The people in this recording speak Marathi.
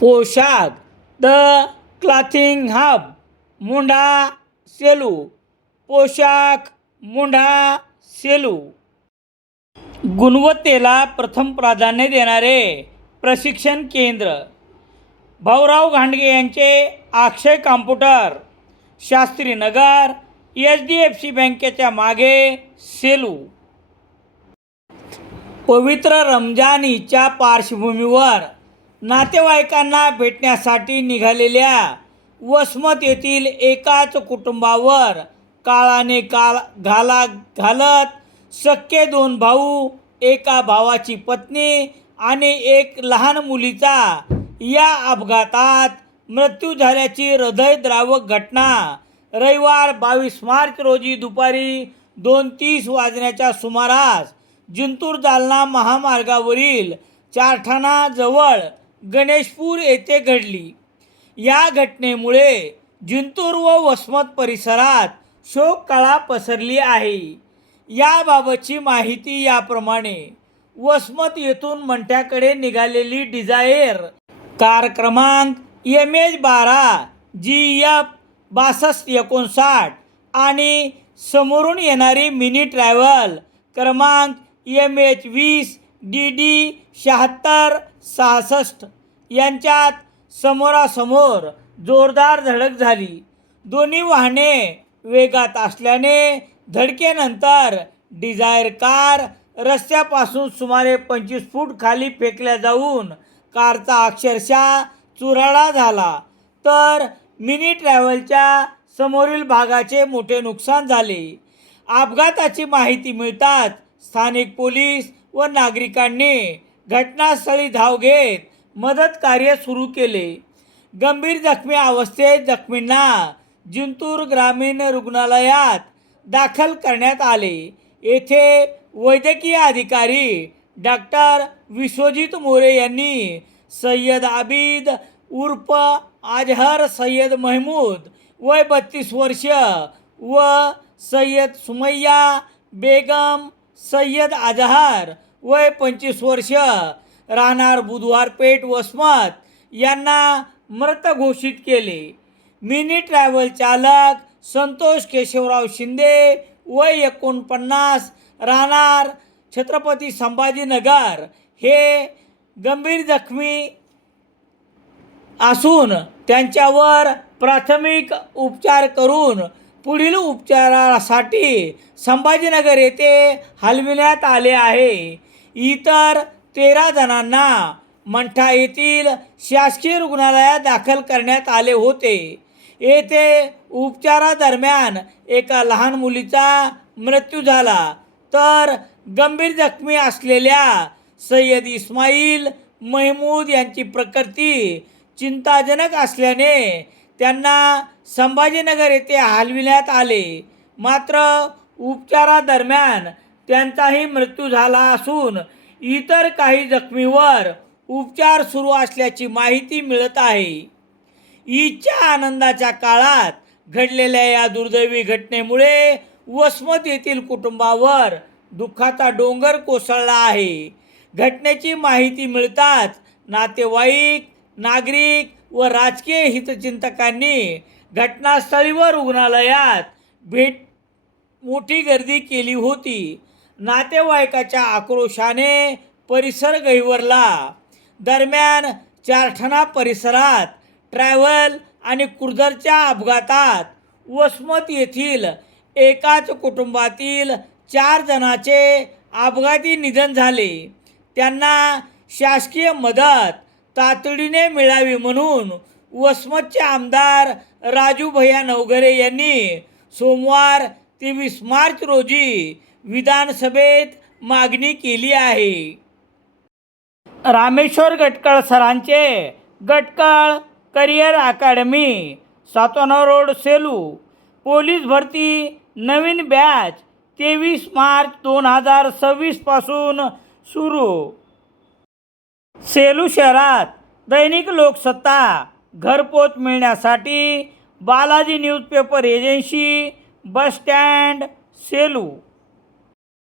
पोशाख द क्लॉथिंग हब मुंढा सेलू. पोशाख मुंढा सेलू. गुणवत्तेला प्रथम प्राधान्य देणारे प्रशिक्षण केंद्र. भाऊराव घांडगे यांचे अक्षय कॉम्प्युटर, शास्त्रीनगर, HDFC बँकेच्या मागे, सेलू. पवित्र रमजान ईदच्या पार्श्वभूमीवर नातेवाईकांना भेटण्यासाठी निघालेल्या वसमत येथील एकाच कुटुंबावर काळाने घालत सख्खे 2 भाऊ, एका भावाची पत्नी आणि एक लहान मुलीचा या अपघातात मृत्यू झाल्याची हृदयद्रावक घटना रविवार 22 मार्च रोजी दुपारी 2:30 वाजण्याच्या सुमारास जिंतूर जालना महामार्गावरील चारठाणाजवळ गणेशपूर येथे घडली. या घटनेमुळे जिंतूर व वसमत परिसरात शोककळा पसरली आहे. याबाबतची माहिती याप्रमाणे. वसमत येथून मंठ्याकडे निघालेली डिझायर कार क्रमांक MH12 GF 6259 आणि समोरून येणारी मिनी ट्रॅव्हल क्रमांक MH20 DD 7666 यांच्यात समोरासमोर जोरदार धडक झाली. दोन्ही वाहने वेगात असल्याने धडकेनंतर डिझायर कार रस्त्यापासून सुमारे 25 फूट खाली फेकल्या जाऊन कारचा अक्षरशः चुराडा झाला, तर मिनी ट्रॅव्हलच्या समोरील भागाचे मोठे नुकसान झाले. अपघाताची माहिती मिळताच स्थानिक पोलीस व नागरिकांनी घटनास्थळी धाव घेत मदत कार्य सुरू केले. गंभीर जखमी अवस्थेत जखमींना जिंतूर ग्रामीण रुग्णालयात दाखल करण्यात आले. येथे वैद्यकीय अधिकारी डॉक्टर विश्वजित मोरे यांनी सय्यद आबिद उर्फ अजहर सय्यद महमूद वय 32 वर्ष व सय्यद सुमैया बेगम सय्यद अजहर वय 25 वर्ष राहणार बुधवारपेठ वसमत यांना मृत घोषित केले. मिनी ट्रॅव्हल चालक संतोष केशवराव शिंदे वय 49 राहणार छत्रपती संभाजीनगर हे गंभीर जखमी असून त्यांच्यावर प्राथमिक उपचार करून पुढील उपचारासाठी संभाजीनगर येथे हलविण्यात आले आहे. इतर 13 जणांना मंठा येथील शासकीय रुग्णालयात दाखल करण्यात आले होते. येथे उपचारादरम्यान एका लहान मुलीचा मृत्यू झाला, तर गंभीर जखमी असलेल्या सय्यद इस्माईल महमूद यांची प्रकृती चिंताजनक असल्याने त्यांना संभाजीनगर येथे हलविण्यात आले. मात्र उपचारादरम्यान त्यांचाही मृत्यू झाला असून इतर काही जखमींवर उपचार सुरू असल्याची माहिती मिळत आहे. ईदच्या आनंदाच्या काळात घडलेल्या या दुर्दैवी घटनेमुळे वसमत येथील कुटुंबावर दुःखाचा डोंगर कोसळला आहे. घटनेची माहिती मिळताच नातेवाईक, नागरिक व राजकीय हितचिंतकांनी घटनास्थळी व रुग्णालयात मोठी गर्दी केली होती. नातेवाईकाच्या आक्रोशाने परिसर गहिवरला. दरम्यान चारठाणा परिसरात ट्रॅव्हल आणि क्रुझरच्या अपघातात वसमत येथील एकाच कुटुंबातील 4 जणांचे अपघाती निधन झाले. त्यांना शासकीय मदत तातडीने मिळावी म्हणून वसमतचे आमदार राजू भैया नवघरे यांनी सोमवार 23 मार्च रोजी विधानसभेत मागणी केली आहे. रामेश्वर गटकळ सरांचे Gatkal career academy 97 road Selu. Police भरती नवीन बॅच 23 मार्च 2026 पासून सुरू. सेलू शहरात दैनिक लोकसत्ता घरपोच मिळण्यासाठी Balaji newspaper agency, bus stand, Selu.